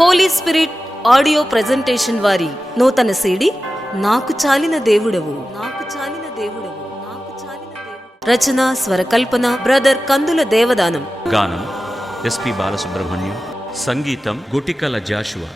Holi spirit audio presentation వారి నూతన CD నాకు చాలిన దేవుడవు. నాకు చాలిన దేవుడవు. నాకు చాలిన రచన స్వరకల్పన బ్రదర్ కందుల దేవదానం. గానం ఎస్పి బాలసుబ్రహ్మణ్యం. సంగీతం గుటికల జాషువా.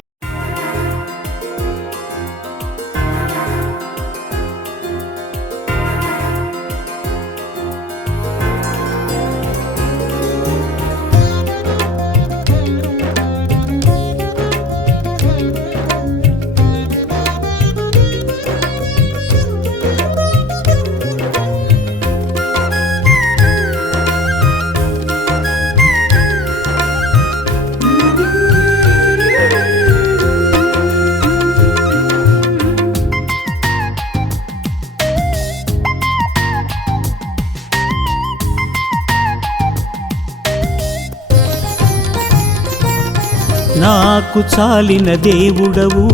నాకు చాలిన దేవుడవు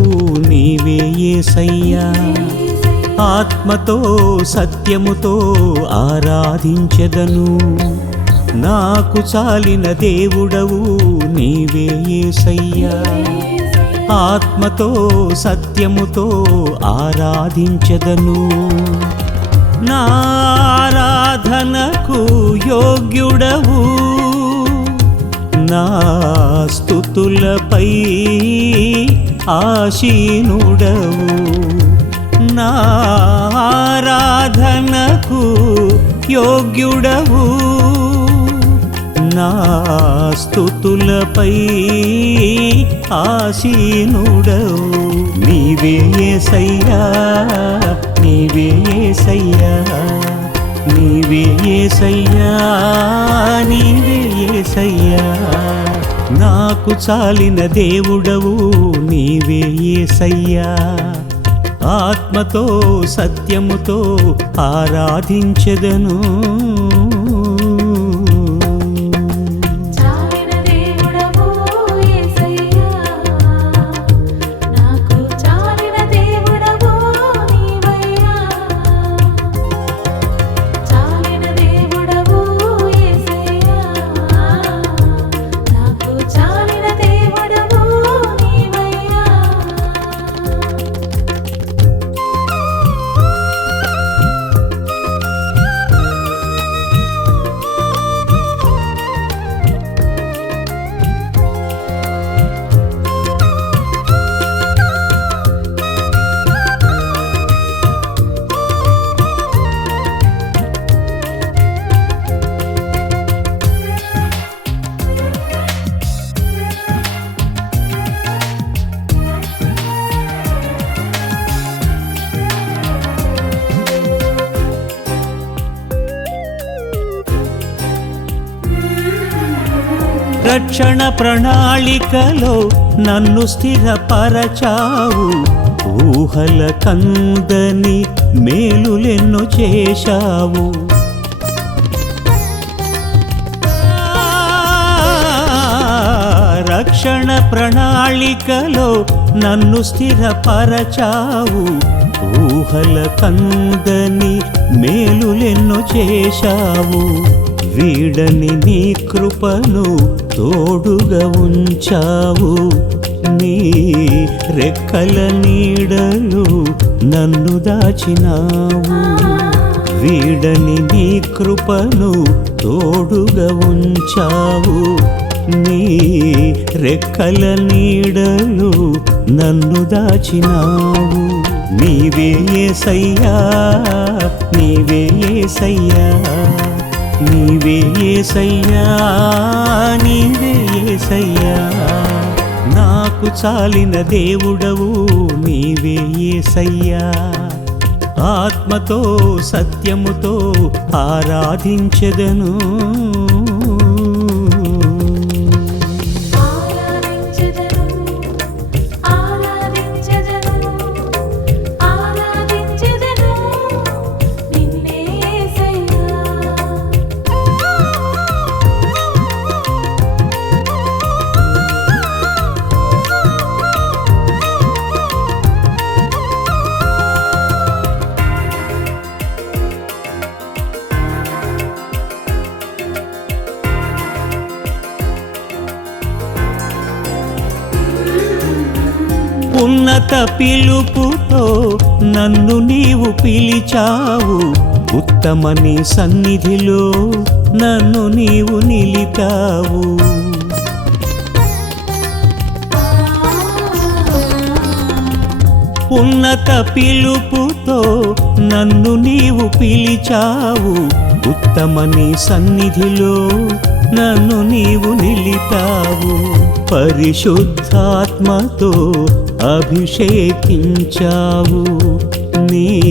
నీవే ఏసయ్యా. ఆత్మతో సత్యముతో ఆరాధించెదను. నాకు చాలిన దేవుడవు నీవే ఏసయ్యా. ఆత్మతో సత్యముతో ఆరాధించెదను. నా ఆరాధనకు యోగ్యుడవు నా స్థుతులపై ఆశీనుడవు. నారాధనకు యోగ్యుడవు. నా స్థుతులపై ఆశీనుడవు. నీవే సయ్యా నీవే సయ్యా నీవే యేసయ్యా నీవే యేసయ్యా నాకు చాలిన దేవుడవు నీవే యేసయ్యా ఆత్మతో సత్యముతో ఆరాధించెదను. రక్షణ ప్రణాళికలో నన్ను స్థిరపరచావు. ఊహల కందని మేలులెన్ను చేశావు. రక్షణ ప్రణాళికలో నన్ను స్థిరపరచావు. ఊహల కందని మేలులెన్నో చేశావు. వీడని నీ కృపను తోడుగా ఉంచావు. నీ రెక్కల నీడలు నన్ను దాచినావు. వీడని నీ కృపను తోడుగా ఉంచావు. నీ రెక్కల నీడలు నన్ను దాచినావు. నీవే సయ్యా నీవే సయ్యా నీవే యేసయ్యా నీవే యేసయ్యా నాకు చాలిన దేవుడవు నీవే యేసయ్యా ఆత్మతో సత్యముతో ఆరాధించెదను. ఉన్నత పిలుపుతో నన్ను నీవు పిలిచావు. ఉత్తమని సన్నిధిలో నన్ను నీవు నిలిపావు. ఉన్నత పిలుపుతో నన్ను నీవు పిలిచావు. ఉత్తమని సన్నిధిలో నన్ను నీవు నిలిపావు. పరిశుద్ధాత్మతో అభిషేకించావు. నీ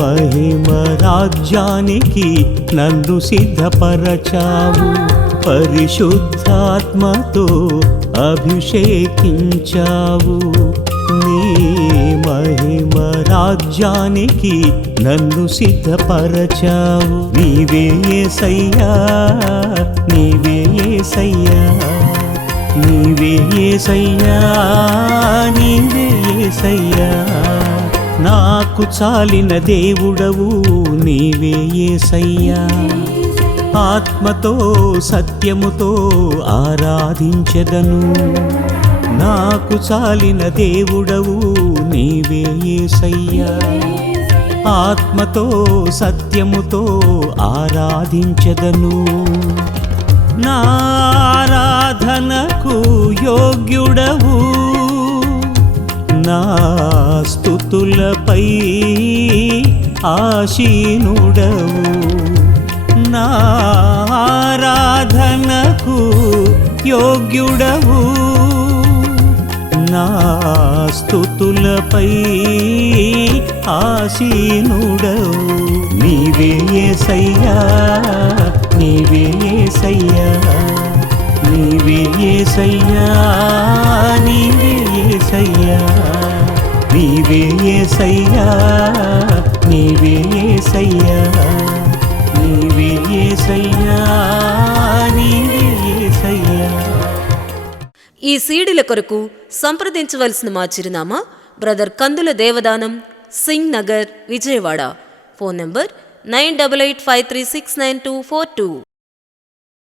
మహిమ రాజ్యానికి నన్ను సిద్ధపరచావు. పరిశుద్ధాత్మతో అభిషేకించావు. నీ మహిమ రాజ్యానికి నన్ను సిద్ధపరచావు. నీవే సయ్యా నీవే సయ్యా నీవే సయ్యా నీవే సయ్యా నాకు చాలిన దేవుడవు నీవే సయ్యా ఆత్మతో సత్యముతో ఆరాధించెదను. నాకు చాలిన దేవుడవు నీవే ఏసయ్యా. ఆత్మతో సత్యముతో ఆరాధించదను. నా ఆరాధనకు యోగ్యుడవు. నా స్థుతులపై ఆశీనుడవు నా ఆరాధనకు యోగ్యుడవు. నా స్థుతులపై ఆసీనుడవు. నీవే సయ్యా నీవే సయ్యా నీవే సయ్యా నీవే సయ్యా నీవే సయ్యా నీవే సయ్యా నీవే సయ్యా నీవే ఈ సీడీల కొరకు సంప్రదించవలసిన మా చిరునామా brother Kandula Devadanam Singh Nagar Vijayawada. Phone number nine double eight five three six nine two four two.